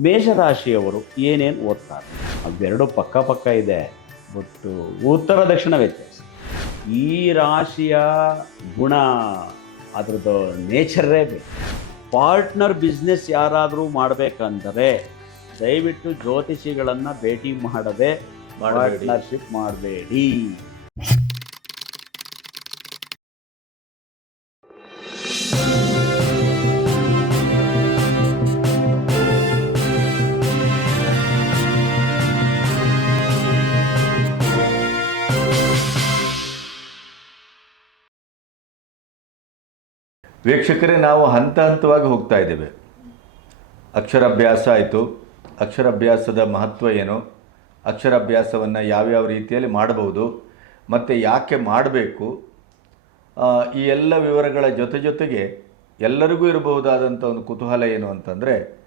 ಮೇಷರಾಶಿಯವರು ಏನೇನು ಓದ್ತಾರೆ? ಅವೆರಡು ಪಕ್ಕ ಪಕ್ಕ ಇದೆ ಬಟ್ ಉತ್ತರ ದಕ್ಷಿಣ ವ್ಯತ್ಯಾಸ. ಈ ರಾಶಿಯ ಗುಣ ಅದರದ್ದು ನೇಚರೇ ಬೇಕು ಪಾರ್ಟ್ನರ್ ಬಿಸ್ನೆಸ್ ಯಾರಾದರೂ ಮಾಡಬೇಕಂದರೆ ದಯವಿಟ್ಟು ಜ್ಯೋತಿಷಿಗಳನ್ನು ಭೇಟಿ ಮಾಡದೆ. ಪಾರ್ಟ್ನರ್ಶಿಪ್ ಮಾಡಬೇಡಿ. ವೀಕ್ಷಕರೇ, ನಾವು ಹಂತ ಹಂತವಾಗಿ ಹೋಗ್ತಾ ಇದ್ದೇವೆ. ಅಕ್ಷರಾಭ್ಯಾಸ ಆಯಿತು. ಅಕ್ಷರಾಭ್ಯಾಸದ ಮಹತ್ವ ಏನು? ಅಕ್ಷರಾಭ್ಯಾಸವನ್ನು ಯಾವ್ಯಾವ ರೀತಿಯಲ್ಲಿ ಮಾಡಬಹುದು? ಮತ್ತು ಯಾಕೆ ಮಾಡಬೇಕು? ಈ ಎಲ್ಲ ವಿವರಗಳ ಜೊತೆ ಜೊತೆಗೆ ಎಲ್ಲರಿಗೂ ಇರಬಹುದಾದಂಥ ಒಂದು ಕುತೂಹಲ ಏನು ಅಂತಂದರೆ,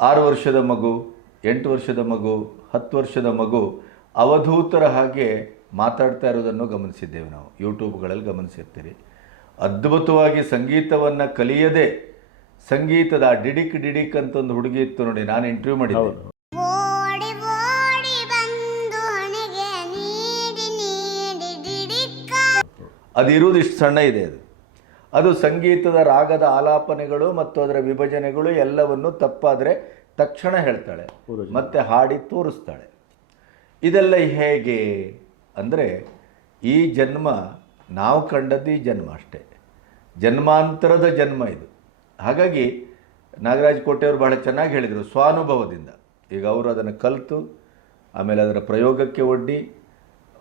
ಆರು ವರ್ಷದ ಮಗು, ಎಂಟು ವರ್ಷದ ಮಗು, ಹತ್ತು ವರ್ಷದ ಮಗು ಅವಧೂತರ ಹಾಗೆ ಮಾತಾಡ್ತಾ ಇರೋದನ್ನು ಗಮನಿಸಿದ್ದೇವೆ ನಾವು. ಯೂಟ್ಯೂಬ್ಗಳಲ್ಲಿ ಗಮನಿಸಿರ್ತೀರಿ. ಅದ್ಭುತವಾಗಿ ಸಂಗೀತವನ್ನು ಕಲಿಯದೆ ಸಂಗೀತದ ಡಿಡಿಕ್ ಡಿಡಿಕ್ ಅಂತ ಒಂದು ಹುಡುಗಿ ಇತ್ತು ನೋಡಿ ನಾನು ಇಂಟರ್ವ್ಯೂ ಮಾಡಿದ್ದೆ. ಹೌದು. ಓಡಿ ಓಡಿ ಬಂದು ಹಣೆಗೆ ನೀಡಿ ನೀಡಿ ಡಿಡಿಕ್ಕ. ಅದು ಇರುವುದು ಇಷ್ಟು ಸಣ್ಣ ಇದೆ ಅದು. ಅದು ಸಂಗೀತದ ರಾಗದ ಆಲಾಪನೆಗಳು ಮತ್ತು ಅದರ ವಿಭಜನೆಗಳು ಎಲ್ಲವನ್ನು ತಪ್ಪಾದರೆ ತಕ್ಷಣ ಹೇಳ್ತಾಳೆ. ಮತ್ತೆ ಹಾಡಿ ತೋರಿಸ್ತಾಳೆ. ಇದೆಲ್ಲ ಹೇಗೆ ಅಂದರೆ ಈ ಜನ್ಮ ನಾವು ಕಂಡದ್ದು ಈ ಜನ್ಮ ಅಷ್ಟೇ. ಜನ್ಮಾಂತರದ ಜನ್ಮ ಇದು. ಹಾಗಾಗಿ ನಾಗರಾಜ್ ಕೋಟೆಯವರು ಬಹಳ ಚೆನ್ನಾಗಿ ಹೇಳಿದರು ಸ್ವಾನುಭವದಿಂದ. ಈಗ ಅವರು ಅದನ್ನು ಕಲಿತು, ಆಮೇಲೆ ಅದರ ಪ್ರಯೋಗಕ್ಕೆ ಒಡ್ಡಿ,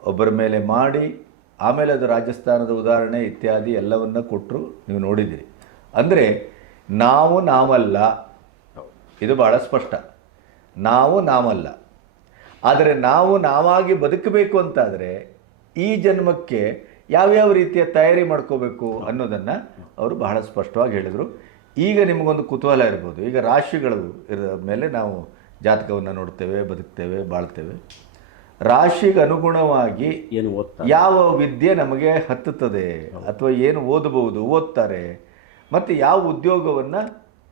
ಒಬ್ಬರ ಮೇಲೆ ಮಾಡಿ, ಆಮೇಲೆ ಅದು ರಾಜಸ್ಥಾನದ ಉದಾಹರಣೆ ಇತ್ಯಾದಿ ಎಲ್ಲವನ್ನ ಕೊಟ್ಟರು ನೀವು ನೋಡಿದ್ದೀರಿ. ಅಂದರೆ ನಾವು ನಾವಲ್ಲ, ಇದು ಭಾಳ ಸ್ಪಷ್ಟ. ನಾವು ನಾವಲ್ಲ. ಆದರೆ ನಾವು ನಾವಾಗಿ ಬದುಕಬೇಕು ಅಂತಾದರೆ ಈ ಜನ್ಮಕ್ಕೆ ಯಾವ್ಯಾವ ರೀತಿಯ ತಯಾರಿ ಮಾಡ್ಕೋಬೇಕು ಅನ್ನೋದನ್ನು ಅವರು ಬಹಳ ಸ್ಪಷ್ಟವಾಗಿ ಹೇಳಿದರು. ಈಗ ನಿಮಗೊಂದು ಕುತೂಹಲ ಇರ್ಬೋದು. ಈಗ ರಾಶಿಗಳು ಇರೋ ಮೇಲೆ ನಾವು ಜಾತಕವನ್ನು ನೋಡ್ತೇವೆ ಬದುಕ್ತೇವೆ ಬಾಳ್ತೇವೆ. ರಾಶಿಗೆ ಅನುಗುಣವಾಗಿ ಏನು ಓದ್ತಾರೆ? ಯಾವ ವಿದ್ಯೆ ನಮಗೆ ಹತ್ತುತ್ತದೆ ಅಥವಾ ಏನು ಓದಬಹುದು ಓದ್ತಾರೆ ಮತ್ತು ಯಾವ ಉದ್ಯೋಗವನ್ನು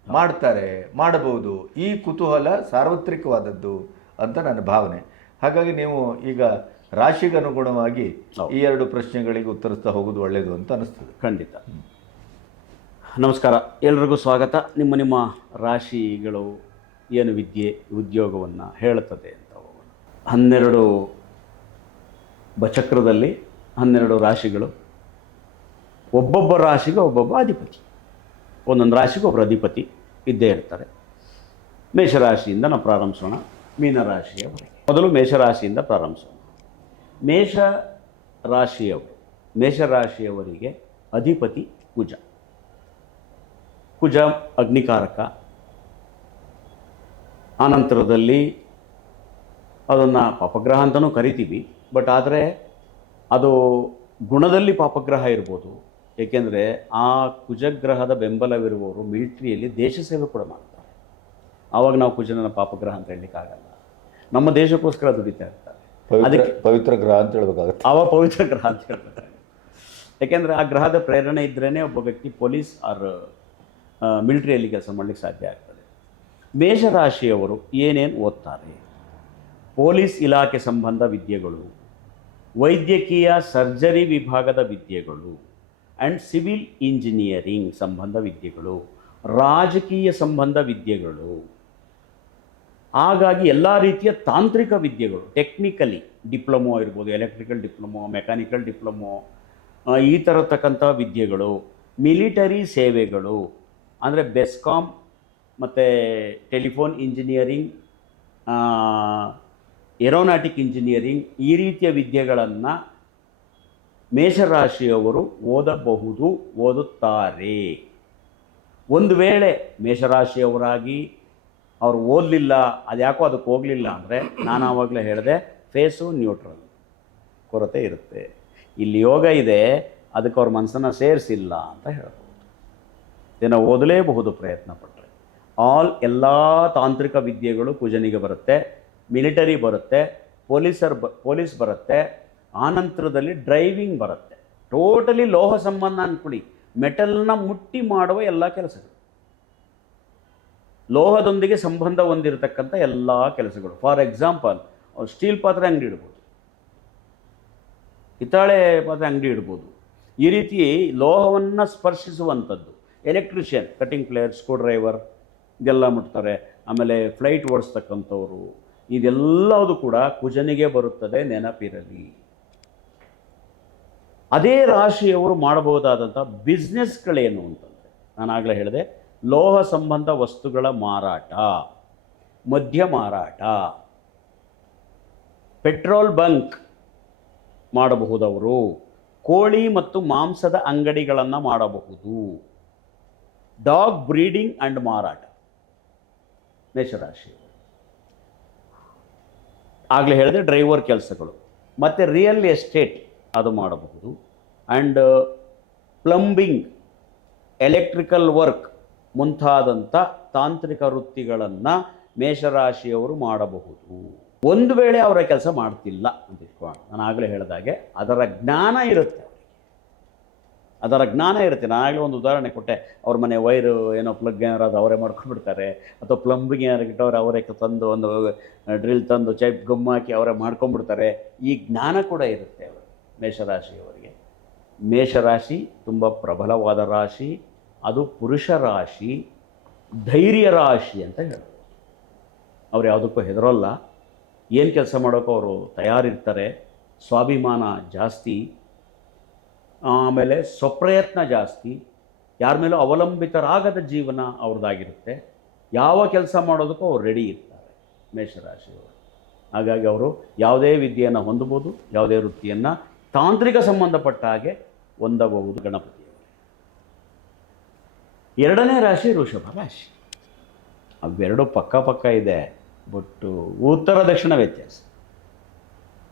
ಮಾಡ್ತಾರೆ ಮಾಡಬಹುದು ಈ ಕುತೂಹಲ ಸಾರ್ವತ್ರಿಕವಾದದ್ದು ಅಂತ ನನ್ನ ಭಾವನೆ. ಹಾಗಾಗಿ ನೀವು ಈಗ ರಾಶಿಗೆ ಅನುಗುಣವಾಗಿ ಈ ಎರಡು ಪ್ರಶ್ನೆಗಳಿಗೆ ಉತ್ತರಿಸ್ತಾ ಹೋಗೋದು ಒಳ್ಳೆಯದು ಅಂತ ಅನಿಸ್ತದೆ. ಖಂಡಿತ. ನಮಸ್ಕಾರ. ಎಲ್ರಿಗೂ ಸ್ವಾಗತ. ನಿಮ್ಮ ನಿಮ್ಮ ರಾಶಿಗಳು ಏನು ವಿದ್ಯೆ ಉದ್ಯೋಗವನ್ನು ಹೇಳುತ್ತದೆ ಅಂತ ಹೋಗೋಣ. ಹನ್ನೆರಡು ಬಚಕ್ರದಲ್ಲಿ ಹನ್ನೆರಡು ರಾಶಿಗಳು. ಒಬ್ಬೊಬ್ಬ ರಾಶಿಗೆ ಒಬ್ಬೊಬ್ಬ ಅಧಿಪತಿ. ಒಂದೊಂದು ರಾಶಿಗೆ ಒಬ್ಬರು ಅಧಿಪತಿ ಇದ್ದೇ ಇರ್ತಾರೆ. ಮೇಷರಾಶಿಯಿಂದ ನಾವು ಪ್ರಾರಂಭಿಸೋಣ. ಮೀನರಾಶಿಯವರೆಗೆ. ಮೊದಲು ಮೇಷರಾಶಿಯಿಂದ ಪ್ರಾರಂಭಿಸೋಣ. ಮೇಷ ರಾಶಿಯವರು ಮೇಷರಾಶಿಯವರಿಗೆ ಅಧಿಪತಿ ಕುಜ. ಕುಜ ಅಗ್ನಿಕಾರಕ. ಆನಂತರದಲ್ಲಿ ಅದನ್ನು ಪಾಪಗ್ರಹ ಅಂತಲೂ ಕರಿತೀವಿ, ಬಟ್ ಆದರೆ ಅದು ಗುಣದಲ್ಲಿ ಪಾಪಗ್ರಹ ಇರ್ಬೋದು. ಏಕೆಂದರೆ ಆ ಕುಜಗ್ರಹದ ಬೆಂಬಲವಿರುವವರು ಮಿಲಿಟ್ರಿಯಲ್ಲಿ ದೇಶ ಸೇವೆ ಕೂಡ ಮಾಡ್ತಾರೆ. ಆವಾಗ ನಾವು ಕುಜನ ಪಾಪಗ್ರಹ ಅಂತ ಹೇಳಲಿಕ್ಕಾಗಲ್ಲ. ನಮ್ಮ ದೇಶಕ್ಕೋಸ್ಕರ ದುಡಿತಾ ಇರ್ತಾರೆ. ಅದಕ್ಕೆ ಪವಿತ್ರ ಗ್ರಹ ಅಂತ ಹೇಳ್ಬೇಕಾಗುತ್ತೆ. ಅವ ಪವಿತ್ರ ಗ್ರಹ ಅಂತ ಹೇಳ್ಬೇಕಾಗುತ್ತೆ. ಯಾಕೆಂದರೆ ಆ ಗ್ರಹದ ಪ್ರೇರಣೆ ಇದ್ರೇ ಒಬ್ಬ ವ್ಯಕ್ತಿ ಪೊಲೀಸ್ ಆರ್ ಮಿಲಿಟ್ರಿಯಲ್ಲಿ ಕೆಲಸ ಮಾಡಲಿಕ್ಕೆ ಸಾಧ್ಯ ಆಗ್ತದೆ. ಮೇಷರಾಶಿಯವರು ಏನೇನು ಓದ್ತಾರೆ? ಪೊಲೀಸ್ ಇಲಾಖೆ ಸಂಬಂಧ ವಿದ್ಯೆಗಳು ವೈದ್ಯಕೀಯ ಸರ್ಜರಿ ವಿಭಾಗದ ವಿದ್ಯೆಗಳು ಆ್ಯಂಡ್ ಸಿವಿಲ್ ಇಂಜಿನಿಯರಿಂಗ್ ಸಂಬಂಧ ವಿದ್ಯೆಗಳು ರಾಜಕೀಯ ಸಂಬಂಧ ವಿದ್ಯೆಗಳು ಹಾಗಾಗಿ ಎಲ್ಲ ರೀತಿಯ ತಾಂತ್ರಿಕ ವಿದ್ಯೆಗಳು ಟೆಕ್ನಿಕಲಿ ಡಿಪ್ಲೊಮೊ ಇರ್ಬೋದು ಎಲೆಕ್ಟ್ರಿಕಲ್ ಡಿಪ್ಲೊಮೊ ಮೆಕ್ಯಾನಿಕಲ್ ಡಿಪ್ಲೊಮೊ ಈ ಥರತಕ್ಕಂಥ ವಿದ್ಯೆಗಳು ಮಿಲಿಟರಿ ಸೇವೆಗಳು, ಅಂದರೆ ಬೆಸ್ಕಾಮ್ ಮತ್ತು ಟೆಲಿಫೋನ್ ಇಂಜಿನಿಯರಿಂಗ್ ಏರೋನಾಟಿಕ್ ಇಂಜಿನಿಯರಿಂಗ್ ಈ ರೀತಿಯ ವಿದ್ಯೆಗಳನ್ನು ಮೇಷರಾಶಿಯವರು ಓದಬಹುದು, ಓದುತ್ತಾರೆ. ಒಂದು ವೇಳೆ ಮೇಷರಾಶಿಯವರಾಗಿ ಅವ್ರು ಓದಲಿಲ್ಲ, ಅದು ಯಾಕೋ ಅದಕ್ಕೆ ಹೋಗಲಿಲ್ಲ ಅಂದರೆ ನಾನು ಆವಾಗಲೇ ಹೇಳಿದೆ ಫೇಸು ನ್ಯೂಟ್ರಲ್ ಕೊರತೆ ಇರುತ್ತೆ. ಇಲ್ಲಿ ಯೋಗ ಇದೆ, ಅದಕ್ಕೆ ಅವ್ರ ಮನಸ್ಸನ್ನು ಸೇರಿಸಿಲ್ಲ ಅಂತ ಹೇಳ್ಬೋದು. ಇದನ್ನು ಓದಲೇಬಹುದು ಪ್ರಯತ್ನ ಪಟ್ಟರೆ ಆಲ್ ಎಲ್ಲ ತಾಂತ್ರಿಕ ವಿದ್ಯೆಗಳು ಕುಜನಿಗೆ ಬರುತ್ತೆ, ಮಿಲಿಟರಿ ಬರುತ್ತೆ, ಪೊಲೀಸರ್ ಬ, ಪೊಲೀಸ್ ಬರುತ್ತೆ, ಆನಂತರದಲ್ಲಿ ಡ್ರೈವಿಂಗ್ ಬರುತ್ತೆ. ಟೋಟಲಿ ಲೋಹ ಸಂಬಂಧ ಅಂದ್ಕೊಳ್ಳಿ ಮೆಟಲ್ನ ಮುಟ್ಟಿ ಮಾಡುವ ಎಲ್ಲ ಕೆಲಸಗಳು. ಲೋಹದೊಂದಿಗೆ ಸಂಬಂಧ ಹೊಂದಿರತಕ್ಕಂಥ ಎಲ್ಲ ಕೆಲಸಗಳು. ಫಾರ್ ಎಕ್ಸಾಂಪಲ್ ಸ್ಟೀಲ್ ಪಾತ್ರೆ ಅಂಗಡಿ ಇಡ್ಬೋದು. ಹಿತ್ತಾಳೆ ಪಾತ್ರೆ ಅಂಗಡಿ ಇಡ್ಬೋದು. ಈ ರೀತಿ ಲೋಹವನ್ನು ಸ್ಪರ್ಶಿಸುವಂಥದ್ದು. Electrician cutting plier screwdriver ಇದೆಲ್ಲ ಮುಟ್ತಾರೆ ಆಮೇಲೆ ಫ್ಲೈಟ್ ಓಡಿಸ್ತಕ್ಕಂಥವ್ರು. ಇದೆಲ್ಲದು ಕೂಡ ಕುಜನಿಗೆ ಬರುತ್ತದೆ ನೆನಪಿರಲಿ. ಅದೇ ರಾಶಿಯವರು ಮಾಡಬಹುದಾದಂಥ ಬಿಸ್ನೆಸ್ಗಳೇನು ಅಂತಂದರೆ ನಾನು ಆಗಲೇ ಹೇಳಿದೆ ಲೋಹ ಸಂಬಂಧ ವಸ್ತುಗಳ ಮಾರಾಟ, ಮದ್ಯ ಮಾರಾಟ, ಪೆಟ್ರೋಲ್ ಬಂಕ್ ಮಾಡಬಹುದವರು, ಕೋಳಿ ಮತ್ತು ಮಾಂಸದ ಅಂಗಡಿಗಳನ್ನು ಮಾಡಬಹುದು. ಡಾಗ್ ಬ್ರೀಡಿಂಗ್ ಆ್ಯಂಡ್ ಮಾರಾಟ. ಮೇಷರಾಶಿ ಆಗಲೇ ಹೇಳಿದೆ, ಡ್ರೈವರ್ ಕೆಲಸಗಳು. ಮತ್ತು ರಿಯಲ್ ಎಸ್ಟೇಟ್ ಅದು ಮಾಡಬಹುದು. ಆ್ಯಂಡ್ ಪ್ಲಂಬಿಂಗ್, ಎಲೆಕ್ಟ್ರಿಕಲ್ ವರ್ಕ್ ಮುಂತಾದಂಥ ತಾಂತ್ರಿಕ ವೃತ್ತಿಗಳನ್ನು ಮೇಷರಾಶಿಯವರು ಮಾಡಬಹುದು. ಒಂದು ವೇಳೆ ಅವರ ಕೆಲಸ ಮಾಡ್ತಿಲ್ಲ ಅಂತ ಇಟ್ಕೊಂಡು, ನಾನು ಆಗಲೇ ಹೇಳಿದಾಗೆ ಅದರ ಜ್ಞಾನ ಇರುತ್ತೆ ಅದರ ಜ್ಞಾನ ಇರುತ್ತೆ. ನಾನು ಆಗಲೇ ಒಂದು ಉದಾಹರಣೆ ಕೊಟ್ಟೆ. ಅವ್ರ ಮನೆ ವೈರು ಏನೋ ಪ್ಲಗ್ ಏನಾರು ಅದು ಅವರೇ ಮಾಡ್ಕೊಂಡ್ಬಿಡ್ತಾರೆ. ಅಥವಾ ಪ್ಲಂಬಿಂಗ್ ಏನಾರು ಇಟ್ಟವ್ರೆ ಅವರೇ ತಂದು ಒಂದು ಡ್ರಿಲ್ ತಂದು ಚೈಪ್ ಗಮ್ ಹಾಕಿ ಅವರೇ ಮಾಡ್ಕೊಂಡ್ಬಿಡ್ತಾರೆ. ಈ ಜ್ಞಾನ ಕೂಡ ಇರುತ್ತೆ ಅವರು ಮೇಷರಾಶಿಯವರಿಗೆ. ಮೇಷರಾಶಿ ತುಂಬ ಪ್ರಬಲವಾದ ರಾಶಿ. ಅದು ಪುರುಷ ರಾಶಿ, ಧೈರ್ಯ ರಾಶಿ ಅಂತ ಹೇಳ್ಬೋದು ಅವ್ರು ಯಾವುದಕ್ಕೂ ಹೆದರೋಲ್ಲ. ಏನು ಕೆಲಸ ಮಾಡೋಕ್ಕೂ ಅವರು ತಯಾರಿರ್ತಾರೆ. ಸ್ವಾಭಿಮಾನ ಜಾಸ್ತಿ. ಆಮೇಲೆ ಸ್ವಪ್ರಯತ್ನ ಜಾಸ್ತಿ. ಯಾರ ಮೇಲೂ ಅವಲಂಬಿತರಾಗದ ಜೀವನ ಅವ್ರದ್ದಾಗಿರುತ್ತೆ. ಯಾವ ಕೆಲಸ ಮಾಡೋದಕ್ಕೂ ಅವ್ರು ರೆಡಿ ಇರ್ತಾರೆ ಮೇಷರಾಶಿಯವರು. ಹಾಗಾಗಿ ಅವರು ಯಾವುದೇ ವಿದ್ಯೆಯನ್ನು ಹೊಂದಬಹುದು, ಯಾವುದೇ ವೃತ್ತಿಯನ್ನು ತಾಂತ್ರಿಕ ಸಂಬಂಧಪಟ್ಟ ಹಾಗೆ ಹೊಂದಬಹುದು ಗಣಪತಿಯವರು ಎರಡನೇ ರಾಶಿ ಋಷಭ ರಾಶಿ. ಅವೆರಡು ಪಕ್ಕ ಪಕ್ಕ ಇದೆ, ಬಟ್ ಉತ್ತರ ದಕ್ಷಿಣ ವ್ಯತ್ಯಾಸ.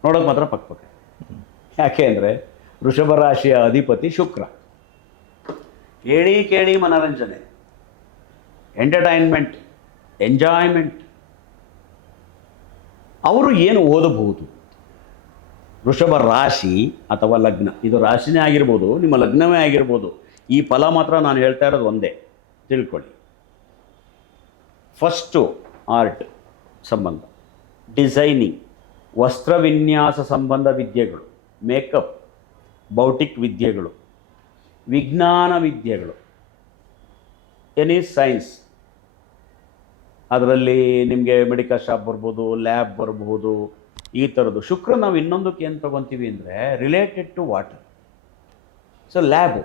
ನೋಡೋಕೆ ಮಾತ್ರ ಪಕ್ಕ ಪಕ್ಕ. ಯಾಕೆ ಅಂದರೆ ಋಷಭ ರಾಶಿಯ ಅಧಿಪತಿ ಶುಕ್ರ. ಕೇಳಿ ಕೇಳಿ ಮನರಂಜನೆ. ಎಂಟರ್ಟೈನ್ಮೆಂಟ್ ಎಂಜಾಯ್ಮೆಂಟ್ ಅವರು ಏನು ಓದಬಹುದು? ವೃಷಭ ರಾಶಿ ಅಥವಾ ಲಗ್ನ. ಇದು ರಾಶಿನೇ ಆಗಿರ್ಬೋದು, ನಿಮ್ಮ ಲಗ್ನವೇ ಆಗಿರ್ಬೋದು. ಈ ಫಲ ಮಾತ್ರ ನಾನು ಹೇಳ್ತಾ ಇರೋದು ಒಂದೇ. ತಿಳ್ಕೊಳ್ಳಿ. ಫಸ್ಟು ಆರ್ಟ್ ಸಂಬಂಧ. ಡಿಸೈನಿಂಗ್ ವಸ್ತ್ರವಿನ್ಯಾಸ ಸಂಬಂಧ ವಿದ್ಯೆಗಳು. ಮೇಕಪ್ ಬೌಟಿಕ್ ವಿದ್ಯೆಗಳು. ವಿಜ್ಞಾನ ವಿದ್ಯೆಗಳು. ಎನಿ ಸೈನ್ಸ್ ಅದರಲ್ಲಿ ನಿಮಗೆ ಮೆಡಿಕಲ್ ಶಾಪ್ ಬರ್ಬೋದು ಲ್ಯಾಬ್ ಬರ್ಬೋದು, ಈ ಥರದ್ದು ಶುಕ್ರ ನಾವು ಇನ್ನೊಂದಕ್ಕೆ ಏನು ತೊಗೊತೀವಿ ಅಂದರೆ related to water so lab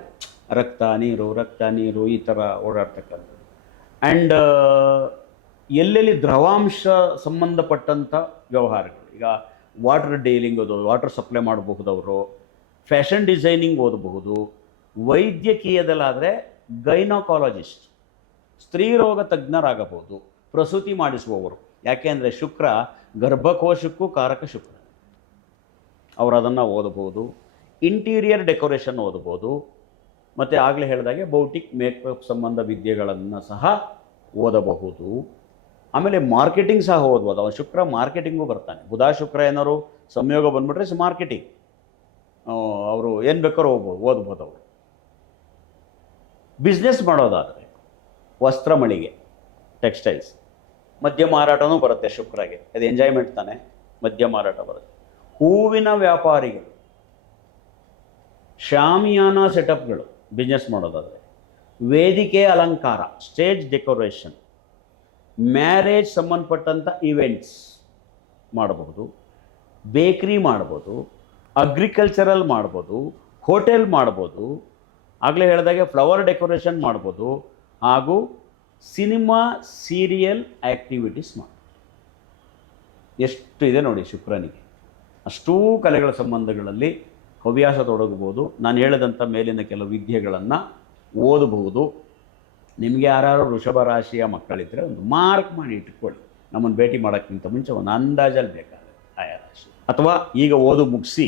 ರಕ್ತ, ನೀರು ರಕ್ತ, ನೀರು ಈ ಥರ ಓಡಾಡ್ತಕ್ಕಂಥದ್ದು. ಆ್ಯಂಡ್ ಎಲ್ಲೆಲ್ಲಿ ದ್ರವಾಂಶ ಸಂಬಂಧಪಟ್ಟಂಥ ವ್ಯವಹಾರಗಳು, ಈಗ ವಾಟರ್ ಡೀಲಿಂಗ್ ಅದು ವಾಟರ್ ಸಪ್ಲೈ ಮಾಡಬಹುದವರು ಫ್ಯಾಷನ್ ಡಿಸೈನಿಂಗ್ ಓದಬಹುದು, ವೈದ್ಯಕೀಯದಲ್ಲಾದರೆ ಗೈನೋಕಾಲಜಿಸ್ಟ್ ಸ್ತ್ರೀರೋಗ ತಜ್ಞರಾಗಬಹುದು, ಪ್ರಸೂತಿ ಮಾಡಿಸುವವರು. ಯಾಕೆ ಅಂದರೆ ಶುಕ್ರ ಗರ್ಭಕೋಶಕ್ಕೂ ಕಾರಕ ಶುಕ್ರ. ಅವರು ಅದನ್ನು ಓದಬಹುದು ಇಂಟೀರಿಯರ್ ಡೆಕೋರೇಷನ್ ಓದಬಹುದು ಮತ್ತು ಆಗಲೇ ಹೇಳಿದಾಗೆ ಬೌಟಿಕ್ ಮೇಕಪ್ ಸಂಬಂಧ ವಿದ್ಯೆಗಳನ್ನು ಸಹ ಓದಬಹುದು. ಆಮೇಲೆ ಮಾರ್ಕೆಟಿಂಗ್ ಸಹ ಓದ್ಬೋದು. ಅವನು ಶುಕ್ರ ಮಾರ್ಕೆಟಿಂಗು ಬರ್ತಾನೆ. ಬುಧ, ಶುಕ್ರ ಏನಾದ್ರು ಸಂಯೋಗ ಬಂದುಬಿಟ್ರೆ ಇಸ್ ಮಾರ್ಕೆಟಿಂಗ್. ಅವರು ಏನು ಬೇಕಾದ್ರೂ ಹೋಗ್ಬೋದು ಓದ್ಬೋದು ಅವರು. ಬಿಸ್ನೆಸ್ ಮಾಡೋದಾದರೆ ವಸ್ತ್ರ ಮಳಿಗೆ, ಟೆಕ್ಸ್ಟೈಲ್ಸ್. ಮದ್ಯ ಮಾರಾಟವೂ ಬರುತ್ತೆ ಶುಕ್ರಗೆ. ಅದು ಎಂಜಾಯ್ಮೆಂಟ್ ತಾನೆ. ಮದ್ಯ ಮಾರಾಟ ಬರುತ್ತೆ. ಹೂವಿನ ವ್ಯಾಪಾರಿಗಳು ಶಾಮಿಯಾನ ಸೆಟಪ್ಗಳು ಬಿಸ್ನೆಸ್ ಮಾಡೋದಾದರೆ. ವೇದಿಕೆ ಅಲಂಕಾರ, ಸ್ಟೇಜ್ ಡೆಕೋರೇಷನ್, ಮ್ಯಾರೇಜ್ ಸಂಬಂಧಪಟ್ಟಂಥ ಇವೆಂಟ್ಸ್ ಮಾಡಬಹುದು, ಬೇಕ್ರಿ ಮಾಡ್ಬೋದು ಅಗ್ರಿಕಲ್ಚರಲ್ ಮಾಡ್ಬೋದು ಹೋಟೆಲ್ ಮಾಡ್ಬೋದು ಆಗಲೇ ಹೇಳಿದಾಗೆ ಫ್ಲವರ್ ಡೆಕೋರೇಷನ್ ಮಾಡ್ಬೋದು ಹಾಗೂ ಸಿನಿಮಾ ಸೀರಿಯಲ್ ಆ್ಯಕ್ಟಿವಿಟೀಸ್ ಮಾಡ್ಬೋದು ಎಷ್ಟು ಇದೆ ನೋಡಿ ಶುಕ್ರನಿಗೆ. ಅಷ್ಟೂ ಕಲೆಗಳ ಸಂಬಂಧಗಳಲ್ಲಿ ಹವ್ಯಾಸ ತೊಡಗಬಹುದು. ನಾನು ಹೇಳಿದಂಥ ಮೇಲಿನ ಕೆಲವು ವಿದ್ಯೆಗಳನ್ನು ಓದಬಹುದು. ನಿಮಗೆ ಯಾರು ವೃಷಭ ರಾಶಿಯ ಮಕ್ಕಳಿದ್ದರೆ ಒಂದು ಮಾರ್ಕ್ ಮಾಡಿ ಇಟ್ಕೊಳ್ಳಿ. ನಮ್ಮನ್ನು ಭೇಟಿ ಮಾಡೋಕ್ಕಿಂತ ಮುಂಚೆ ಒಂದು ಅಂದಾಜಲ್ಲಿ ಬೇಕಾಗುತ್ತೆ ಆಯಾ ರಾಶಿ. ಅಥವಾ ಈಗ ಓದು ಮುಗಿಸಿ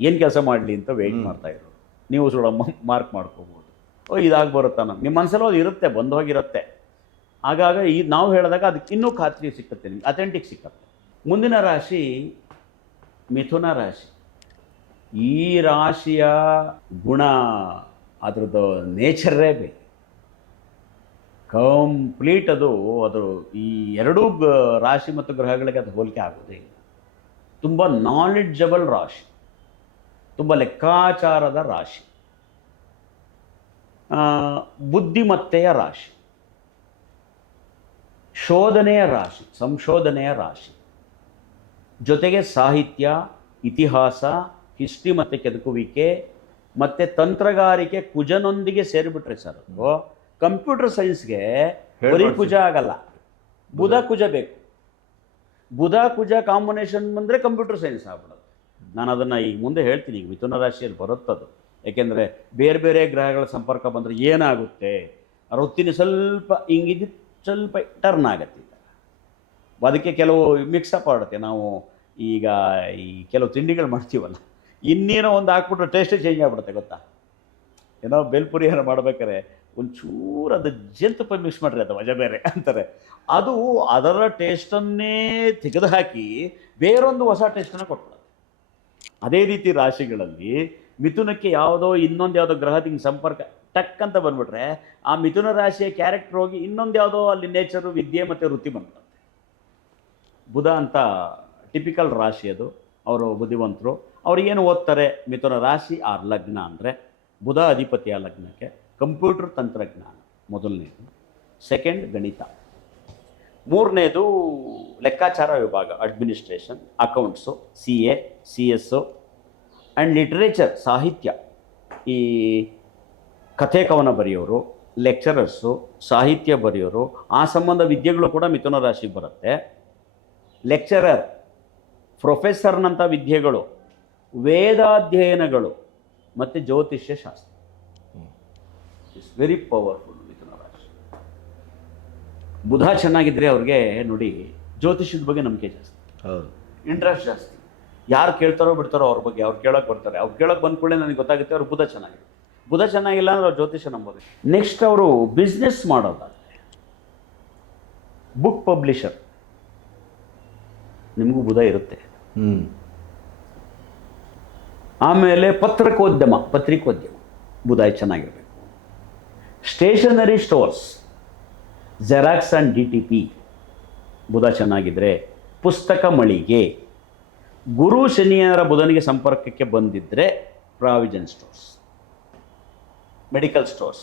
ಏನು ಕೆಲಸ ಮಾಡಲಿ ಅಂತ ವೆಯ್ಟ್ ಮಾಡ್ತಾ ಇರೋರು. ನೀವು ಸುಡ ಮಾರ್ಕ್ ಮಾಡ್ಕೋಬೋದು ಓ ಇದಾಗಿ ಬರುತ್ತಾ ನಮ್ಗೆ? ನಿಮ್ಮ ಮನಸ್ಸಲ್ಲಿ ಅದು ಇರುತ್ತೆ ಬಂದು ಹೋಗಿರುತ್ತೆ. ಆಗಾಗ ಈ ನಾವು ಹೇಳಿದಾಗ ಅದಕ್ಕೆ ಇನ್ನೂ ಖಾತ್ರಿ ಸಿಕ್ಕತ್ತೆ ನಿಮ್ಗೆ ಅಥೆಂಟಿಕ್ ಸಿಕ್ಕತ್ತೆ. ಮುಂದಿನ ರಾಶಿ ಮಿಥುನ ರಾಶಿ. ಈ ರಾಶಿಯ ಗುಣ ಅದರದ್ದು ನೇಚರೇ ಬೇರೆ ಕಂಪ್ಲೀಟ್ ಅದು ಅದು ಈ ಎರಡೂ ರಾಶಿ ಮತ್ತು ಗ್ರಹಗಳಿಗೆ ಅದು ಹೋಲಿಕೆ ಆಗೋದೇ ಇಲ್ಲ. ತುಂಬ ನಾಲೆಡ್ಜಬಲ್ ರಾಶಿ. ತುಂಬ ಲೆಕ್ಕಾಚಾರದ ರಾಶಿ. ಬುದ್ಧಿಮತ್ತೆಯ ರಾಶಿ. ಶೋಧನೆಯ ರಾಶಿ, ಸಂಶೋಧನೆಯ ರಾಶಿ. ಜೊತೆಗೆ ಸಾಹಿತ್ಯ, ಇತಿಹಾಸ ಹಿಸ್ಟ್ರಿ ಮತ್ತು ಕೆದಕುವಿಕೆ ಮತ್ತು ತಂತ್ರಗಾರಿಕೆ ಕುಜನೊಂದಿಗೆ ಸೇರಿಬಿಟ್ರೆ ಸರ್ ಅದು. ಕಂಪ್ಯೂಟರ್ ಸೈನ್ಸ್ಗೆ ಬರೀ ಕುಜ ಆಗಲ್ಲ. ಬುಧ ಕುಜ ಬೇಕು. ಬುಧ ಕುಜ ಕಾಂಬಿನೇಷನ್ ಬಂದರೆ ಕಂಪ್ಯೂಟರ್ ಸೈನ್ಸ್ ಆಗ್ಬಿಡೋದು. ನಾನು ಅದನ್ನು ಈಗ ಮುಂದೆ ಹೇಳ್ತೀನಿ ಈಗ ಮಿಥುನ ರಾಶಿಯಲ್ಲಿ ಬರುತ್ತದು. ಏಕೆಂದರೆ ಬೇರೆ ಬೇರೆ ಗ್ರಹಗಳ ಸಂಪರ್ಕ ಬಂದರೆ ಏನಾಗುತ್ತೆ? ರೊತ್ತಿನ ಸ್ವಲ್ಪ ಹಿಂಗಿದ್ದು ಸ್ವಲ್ಪ ಟರ್ನ್ ಆಗತ್ತೆ ಈಗ. ಅದಕ್ಕೆ ಕೆಲವು ಮಿಕ್ಸಪ್ ಆಡುತ್ತೆ ನಾವು ಈಗ ಈ ಕೆಲವು ತಿಂಡಿಗಳು ಮಾಡ್ತೀವಲ್ಲ. ಇನ್ನೇನೋ ಒಂದು ಹಾಕ್ಬಿಟ್ರೆ ಟೇಸ್ಟೇ ಚೇಂಜ್ ಆಗ್ಬಿಡುತ್ತೆ, ಗೊತ್ತಾ? ಏನೋ ಬೆಲ್ಪುರಿ ಏನೋ ಮಾಡ್ಬೇಕಾರೆ ಒಂಚೂರು ಅದು ಜೇನುತುಪ್ಪ ಮಿಕ್ಸ್ ಮಾಡಿರಿ, ಅದು ಮಜಾ ಬೇರೆ ಅಂತಾರೆ. ಅದು ಅದರ ಟೇಸ್ಟನ್ನೇ ತೆಗೆದುಹಾಕಿ ಬೇರೊಂದು ಹೊಸ ಟೇಸ್ಟನ್ನು ಕೊಟ್ಬಿಡುತ್ತೆ. ಅದೇ ರೀತಿ ರಾಶಿಗಳಲ್ಲಿ ಮಿಥುನಕ್ಕೆ ಯಾವುದೋ ಇನ್ನೊಂದು ಯಾವುದೋ ಗ್ರಹದಿಂದ ಸಂಪರ್ಕ, ಟಕ್ ಅಂತ ಬಂದ್ಬಿಟ್ರೆ ಆ ಮಿಥುನ ರಾಶಿಯ ಕ್ಯಾರೆಕ್ಟರ್ ಹೋಗಿ ಇನ್ನೊಂದು ಯಾವುದೋ ಅಲ್ಲಿ ನೇಚರು ವಿದ್ಯೆ ಮತ್ತು ವೃತ್ತಿ ಬಂದ್ಬಿಡುತ್ತೆ. ಬುಧ ಅಂತ ಟಿಪಿಕಲ್ ರಾಶಿ ಅದು. ಅವರು ಬುದ್ಧಿವಂತರು. ಅವ್ರು ಏನು ಓದ್ತಾರೆ? ಮಿಥುನ ರಾಶಿ ಆರ್ ಲಗ್ನ ಅಂದರೆ ಬುಧ ಅಧಿಪತಿಯ ಲಗ್ನಕ್ಕೆ ಕಂಪ್ಯೂಟರ್ ತಂತ್ರಜ್ಞಾನ ಮೊದಲನೇದು. ಸೆಕೆಂಡ್ ಗಣಿತ. ಮೂರನೇದು ಲೆಕ್ಕಾಚಾರ ವಿಭಾಗ, administration, accounts, C A, C S and literature, ಸಾಹಿತ್ಯ. ಈ ಕಥೆ ಕವನ ಬರೆಯೋರು, ಲೆಕ್ಚರರ್ಸು, ಸಾಹಿತ್ಯ ಬರೆಯೋರು, ಆ ಸಂಬಂಧ ವಿದ್ಯೆಗಳು ಕೂಡ ಮಿಥುನ ರಾಶಿಗೆ ಬರುತ್ತೆ. ಲೆಕ್ಚರರ್, ಪ್ರೊಫೆಸರ್ನಂಥ ವಿದ್ಯೆಗಳು ವೇದಾಧ್ಯಯನಗಳು ಮತ್ತು ಜ್ಯೋತಿಷ್ಯ ಶಾಸ್ತ್ರ. ಇಟ್ಸ್ ವೆರಿ ಪವರ್ಫುಲ್ ಮಿಥುನ ರಾಶಿ ಬುಧ ಚೆನ್ನಾಗಿದ್ದರೆ ಅವ್ರಿಗೆ ನೋಡಿ ಜ್ಯೋತಿಷ್ಯದ ಬಗ್ಗೆ ನಂಬಿಕೆ ಜಾಸ್ತಿ. ಹೌದು. ಇಂಟ್ರೆಸ್ಟ್ ಜಾಸ್ತಿ. ಯಾರು ಕೇಳ್ತಾರೋ ಬಿಡ್ತಾರೋ ಅವ್ರ ಬಗ್ಗೆ ಅವ್ರು ಕೇಳೋಕೆ ಬರ್ತಾರೆ. ಅವ್ರು ಕೇಳೋಕೆ ಬಂದ ಕೂಡಲೇ ನನಗೆ ಗೊತ್ತಾಗುತ್ತೆ ಅವ್ರು ಬುಧ ಚೆನ್ನಾಗಿದೆ. ಬುಧ ಚೆನ್ನಾಗಿಲ್ಲ ಅಂದ್ರೆ ಅವ್ರು ಜ್ಯೋತಿಷ್ಯ ನಂಬೋದು ನೆಕ್ಸ್ಟ್ ಅವರು ಬಿಸ್ನೆಸ್ ಮಾಡೋದಾದರೆ ಬುಕ್ ಪಬ್ಲಿಷರ್ ನಿಮಗೂ ಬುಧ ಇರುತ್ತೆ. ಹ್ಞೂ ಆಮೇಲೆ ಪತ್ರಿಕೋದ್ಯಮ ಪತ್ರಿಕೋದ್ಯಮ. ಬುಧಾಯ್ ಚೆನ್ನಾಗಿರಬೇಕು. Stationery stores xerox and D T P ಬುಧ ಚೆನ್ನಾಗಿದ್ದರೆ ಪುಸ್ತಕ ಮಳಿಗೆ. ಗುರು ಶನಿಯರ ಬುಧನಿಗೆ ಸಂಪರ್ಕಕ್ಕೆ ಬಂದಿದ್ದರೆ provision stores medical stores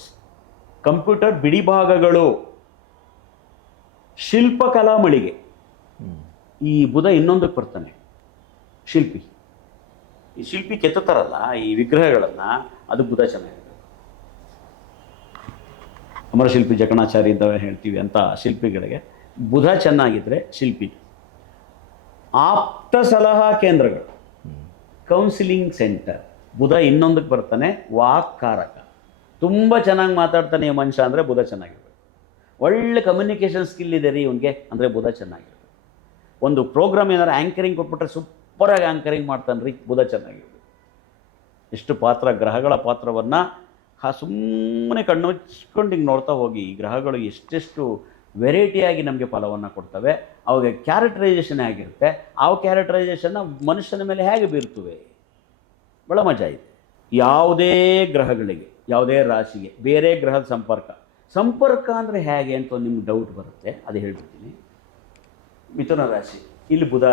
computer ಬಿಡಿಭಾಗಗಳು ಶಿಲ್ಪಕಲಾ ಮಳಿಗೆ. ಈ ಬುಧ ಇನ್ನೊಂದಕ್ಕೆ ಬರ್ತಾನೆ. ಶಿಲ್ಪಿ. ಈ ಶಿಲ್ಪಿ ಕೆತ್ತುತ್ತಾರಲ್ಲ, ಈ ವಿಗ್ರಹಗಳನ್ನು, ಅದು ಬುಧ ಅಮರ ಅಮರಶಿಲ್ಪಿ ಜಕಣಾಚಾರಿ ಅಂತ ಹೇಳ್ತೀವಿ ಅಂತ ಶಿಲ್ಪಿಗಳಿಗೆ, ಬುಧ ಚೆನ್ನಾಗಿದ್ದರೆ ಶಿಲ್ಪಿ. ಆಪ್ತ ಸಲಹಾ ಕೇಂದ್ರಗಳು. ಕೌನ್ಸಿಲಿಂಗ್ ಸೆಂಟರ್ ಬುಧ ಇನ್ನೊಂದಕ್ಕೆ ಬರ್ತಾನೆ, ವಾಕ್ಕಾರಕ. ತುಂಬ ಚೆನ್ನಾಗಿ ಮಾತಾಡ್ತಾನೆ ಈ ಮನುಷ್ಯ ಅಂದರೆ ಬುಧ ಚೆನ್ನಾಗಿರ್ಬೇಕು. ಒಳ್ಳೆ ಕಮ್ಯುನಿಕೇಷನ್ ಸ್ಕಿಲ್ ಇದೆ ರೀ ಇವನಿಗೆ ಅಂದರೆ ಬುಧ ಚೆನ್ನಾಗಿರ್ಬೇಕು. ಒಂದು ಪ್ರೋಗ್ರಾಮ್ ಏನಾರು ಆ್ಯಂಕರಿಂಗ್ ಕೊಟ್ಬಿಟ್ರೆ ಸೂಪರಾಗಿ ಆ್ಯಂಕರಿಂಗ್ ಮಾಡ್ತಾನೆ ರೀ ಬುಧ ಚೆನ್ನಾಗಿದೆ ಎಷ್ಟು ಪಾತ್ರ, ಗ್ರಹಗಳ ಪಾತ್ರವನ್ನು ಹಾ ಸುಮ್ಮನೆ ಕಣ್ಣು ಮುಚ್ಕೊಂಡು ಹಿಂಗೆ ನೋಡ್ತಾ ಹೋಗಿ, ಈ ಗ್ರಹಗಳು ಎಷ್ಟೆಷ್ಟು ವೆರೈಟಿಯಾಗಿ ನಮಗೆ ಫಲವನ್ನು ಕೊಡ್ತವೆ, ಅವಾಗ ಕ್ಯಾರೆಕ್ಟರೈಸೇಷನ್ ಆಗಿರುತ್ತೆ ಆ ಕ್ಯಾರೆಕ್ಟರೈಸೇಷನ್ನ ಮನುಷ್ಯನ ಮೇಲೆ ಹೇಗೆ ಬೀರ್ತವೆ? ಭಾಳ ಮಜಾ ಇದೆ. ಯಾವುದೇ ಗ್ರಹಗಳಿಗೆ, ಯಾವುದೇ ರಾಶಿಗೆ, ಬೇರೆ ಗ್ರಹದ ಸಂಪರ್ಕ. ಸಂಪರ್ಕ ಅಂದರೆ ಹೇಗೆ ಅಂತ ನಿಮ್ಗೆ ಡೌಟ್ ಬರುತ್ತೆ, ಅದು ಹೇಳ್ಬಿಡ್ತೀನಿ. ಮಿಥುನ ರಾಶಿ, ಇಲ್ಲಿ ಬುಧ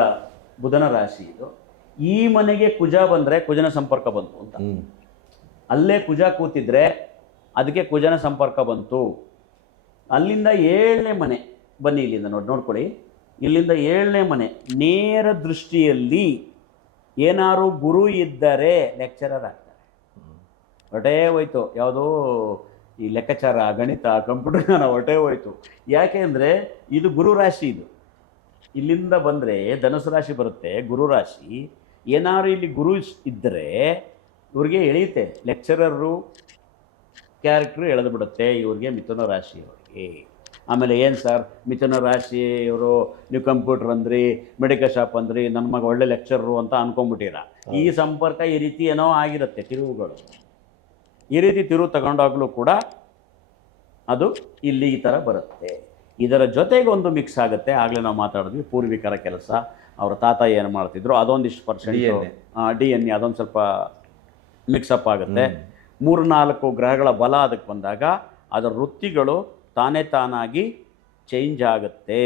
ಬುಧನ ರಾಶಿ ಇದು. ಈ ಮನೆಗೆ ಕುಜ ಬಂದರೆ ಕುಜನ ಸಂಪರ್ಕ ಬಂತು ಅಂತ. ಅಲ್ಲೇ ಕುಜ ಕೂತಿದ್ರೆ ಅದಕ್ಕೆ ಕುಜನ ಸಂಪರ್ಕ ಬಂತು. ಅಲ್ಲಿಂದ ಏಳನೇ ಮನೆ ಬನ್ನಿ ಇಲ್ಲಿಂದ ನೋಡಿ ನೋಡ್ಕೊಳ್ಳಿ. ಇಲ್ಲಿಂದ ಏಳನೇ ಮನೆ ನೇರ ದೃಷ್ಟಿಯಲ್ಲಿ ಏನಾರು ಗುರು ಇದ್ದರೆ ಲೆಕ್ಚರರ್ ಆಗ್ತಾರೆ. ಹೊಟ್ಟೆ ಹೋಯ್ತು. ಯಾವುದೋ ಈ ಲೆಕ್ಕಾಚಾರ ಗಣಿತ ಕಂಪ್ಯೂಟರ್ ಹೊಟ್ಟೆ ಹೋಯ್ತು. ಯಾಕೆ ಅಂದರೆ ಇದು ಗುರು ರಾಶಿ ಇದು. ಇಲ್ಲಿಂದ ಬಂದರೆ ಧನುಸು ರಾಶಿ ಬರುತ್ತೆ ಗುರು ರಾಶಿ. ಏನಾದ್ರು ಇಲ್ಲಿ ಗುರು ಇದ್ದರೆ ಇವ್ರಿಗೆ ಎಳೆಯುತ್ತೆ. ಲೆಕ್ಚರರು ಕ್ಯಾರೆಕ್ಟ್ರು ಎಳೆದು ಬಿಡುತ್ತೆ ಇವ್ರಿಗೆ ಮಿಥುನ ರಾಶಿಯವರಿಗೆ. ಆಮೇಲೆ ಏನು ಸರ್ ಮಿಥುನ ರಾಶಿ ಇವರು ನೀವು ಕಂಪ್ಯೂಟರ್ ಅಂದ್ರಿ ಮೆಡಿಕಲ್ ಶಾಪ್ ಅಂದ್ರಿ ನನ್ನ ಮಗ ಒಳ್ಳೆ ಲೆಕ್ಚರರು ಅಂತ ಅನ್ಕೊಂಬಿಟ್ಟಿರ ಈ ಸಂಪರ್ಕ ಈ ರೀತಿ ಏನೋ ಆಗಿರುತ್ತೆ ತಿರುವುಗಳು. ಈ ರೀತಿ ತಿರುವು ತಗೊಂಡಾಗಲೂ ಕೂಡ ಅದು ಇಲ್ಲಿ ಈ ಥರ ಬರುತ್ತೆ. ಇದರ ಜೊತೆಗೆ ಒಂದು ಮಿಕ್ಸ್ ಆಗುತ್ತೆ. ಆಗಲೇ ನಾವು ಮಾತಾಡಿದ್ವಿ ಪೂರ್ವಿಕರ ಕೆಲಸ. ಅವ್ರ ತಾತ ಏನು ಮಾಡ್ತಿದ್ರು ಅದೊಂದಿಷ್ಟು ಪರ್ಸೆಂಟ್. ಡಿ ಎನ್ ಎ ಅದೊಂದು ಸ್ವಲ್ಪ ಮಿಕ್ಸಪ್ ಆಗುತ್ತೆ. ಮೂರು ನಾಲ್ಕು ಗ್ರಹಗಳ ಬಲ ಅದಕ್ಕೆ ಬಂದಾಗ ಅದರ ವೃತ್ತಿಗಳು ತಾನೇ ತಾನಾಗಿ ಚೇಂಜ್ ಆಗುತ್ತೆ.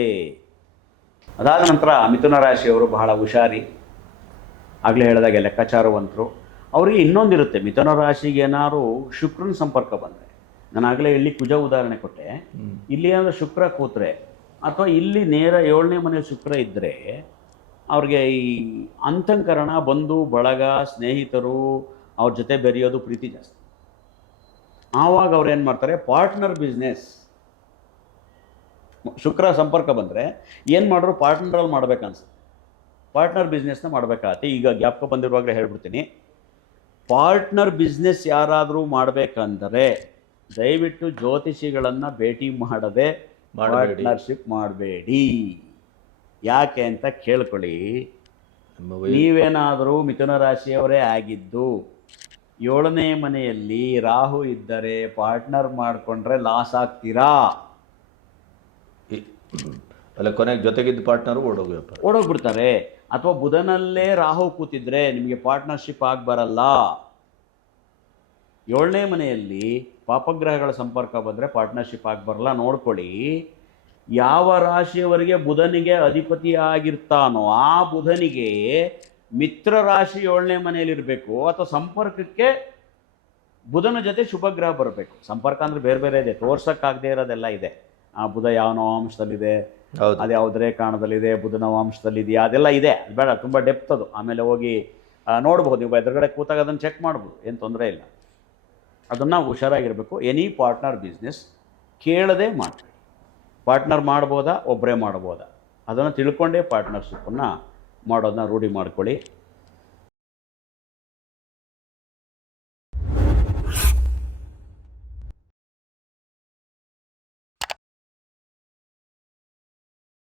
ಅದಾದ ನಂತರ ಮಿಥುನ ರಾಶಿಯವರು ಬಹಳ ಹುಷಾರಿ. ಆಗಲೇ ಹೇಳಿದಾಗೆ ಲೆಕ್ಕಾಚಾರವಂತರು. ಅವರಿಗೆ ಇನ್ನೊಂದಿರುತ್ತೆ ಮಿಥುನ ರಾಶಿಗೆ ಏನಾದ್ರು ಶುಕ್ರನ ಸಂಪರ್ಕ ಬಂದರೆ. ನಾನು ಆಗಲೇ ಇಲ್ಲಿ ಕುಜ ಉದಾಹರಣೆ ಕೊಟ್ಟೆ. ಇಲ್ಲಿ ಅಂದರೆ ಶುಕ್ರ ಕೂತ್ರೆ ಅಥವಾ ಇಲ್ಲಿ ನೇರ ಏಳನೇ ಮನೆ ಶುಕ್ರ ಇದ್ದರೆ ಅವ್ರಿಗೆ ಈ ಅಂತಂಕರಣ ಬಂಧು ಬಳಗ ಸ್ನೇಹಿತರು ಅವ್ರ ಜೊತೆ ಬೆರೆಯೋದು ಪ್ರೀತಿ ಜಾಸ್ತಿ. ಆವಾಗ ಅವ್ರು ಏನು ಮಾಡ್ತಾರೆ? ಪಾರ್ಟ್ನರ್ ಬಿಸ್ನೆಸ್ ಶುಕ್ರ ಸಂಪರ್ಕ ಬಂದರೆ ಏನು ಮಾಡಿದ್ರು? ಪಾರ್ಟ್ನರಲ್ಲಿ ಮಾಡ್ಬೇಕನ್ಸುತ್ತೆ ಪಾರ್ಟ್ನರ್ ಬಿಸ್ನೆಸ್ನ ಮಾಡಬೇಕಾಗತ್ತೆ. ಈಗ ಜ್ಞಾಪಕ ಬಂದಿರುವಾಗಲೇ ಹೇಳ್ಬಿಡ್ತೀನಿ. ಪಾರ್ಟ್ನರ್ ಬಿಸ್ನೆಸ್ ಯಾರಾದರೂ ಮಾಡಬೇಕಂದರೆ ದಯವಿಟ್ಟು ಜ್ಯೋತಿಷಿಗಳನ್ನು ಭೇಟಿ ಮಾಡದೆ. ಪಾರ್ಟ್ನರ್ಶಿಪ್ ಮಾಡಬೇಡಿ. ಯಾಕೆ ಅಂತ ಕೇಳ್ಕೊಳ್ಳಿ. ನೀವೇನಾದರೂ ಮಿಥುನ ರಾಶಿಯವರೇ ಆಗಿದ್ದು ಏಳನೇ ಮನೆಯಲ್ಲಿ ರಾಹು ಇದ್ದರೆ ಪಾರ್ಟ್ನರ್ ಮಾಡಿಕೊಂಡ್ರೆ ಲಾಸ್ ಆಗ್ತೀರಾ? ಅಲ್ಲ ಕೊನೆಗೆ ಜೊತೆಗಿದ್ದ ಪಾರ್ಟ್ನರು ಓಡೋಗ್ಬಿಡ್ತಾರೆ. ಅಥವಾ ಬುಧನಲ್ಲೇ ರಾಹು ಕೂತಿದ್ರೆ ನಿಮಗೆ ಪಾರ್ಟ್ನರ್ಶಿಪ್ ಆಗಿ ಬರಲ್ಲ ಏಳನೇ ಮನೆಯಲ್ಲಿ ಪಾಪಗ್ರಹಗಳ ಸಂಪರ್ಕ ಬಂದರೆ ಪಾರ್ಟ್ನರ್ಶಿಪ್ ಆಗಿ ಬರಲ್ಲ ನೋಡ್ಕೊಳ್ಳಿ. ಯಾವ ರಾಶಿಯವರಿಗೆ ಬುಧನಿಗೆ ಅಧಿಪತಿಯಾಗಿರ್ತಾನೋ ಆ ಬುಧನಿಗೆ ಮಿತ್ರ ರಾಶಿ ಏಳನೇ ಮನೆಯಲ್ಲಿರಬೇಕು ಅಥವಾ ಸಂಪರ್ಕಕ್ಕೆ ಬುಧನ ಜೊತೆ ಶುಭಗ್ರಹ ಬರಬೇಕು. ಸಂಪರ್ಕ ಅಂದರೆ ಬೇರೆ ಬೇರೆ ಇದೆ. ತೋರ್ಸೋಕ್ಕಾಗದೇ ಇರೋದೆಲ್ಲ ಇದೆ. ಆ ಬುಧ ಯಾವ ನವಾಂಶದಲ್ಲಿದೆ ಅದು ಯಾವುದರೇ ಕಾರಣದಲ್ಲಿದೆ ಬುಧನ ವಾಂಶದಲ್ಲಿದೆಯಾ ಅದೆಲ್ಲ ಇದೆ. ಬೇಡ ತುಂಬ ಡೆಪ್ತ್ ಅದು. ಆಮೇಲೆ ಹೋಗಿ ನೋಡ್ಬೋದು. ನೀವು ಎದುರುಗಡೆ ಕೂತಾಗ ಅದನ್ನು ಚೆಕ್ ಮಾಡ್ಬೋದು. ಏನು ತೊಂದರೆ ಇಲ್ಲ. ಅದನ್ನು ಹುಷಾರಾಗಿರಬೇಕು. ಎನಿ ಪಾರ್ಟ್ನರ್ ಬಿಸ್ನೆಸ್ ಕೇಳದೆ ಮಾಡಿ ಪಾರ್ಟ್ನರ್ ಮಾಡ್ಬೋದಾ? ಒಬ್ಬರೇ ಮಾಡ್ಬೋದಾ? ಅದನ್ನು ತಿಳ್ಕೊಂಡೇ ಪಾರ್ಟ್ನರ್ಶಿಪ್ಪನ್ನು ಮಾಡೋದನ್ನ ರೂಢಿ ಮಾಡ್ಕೊಳ್ಳಿ.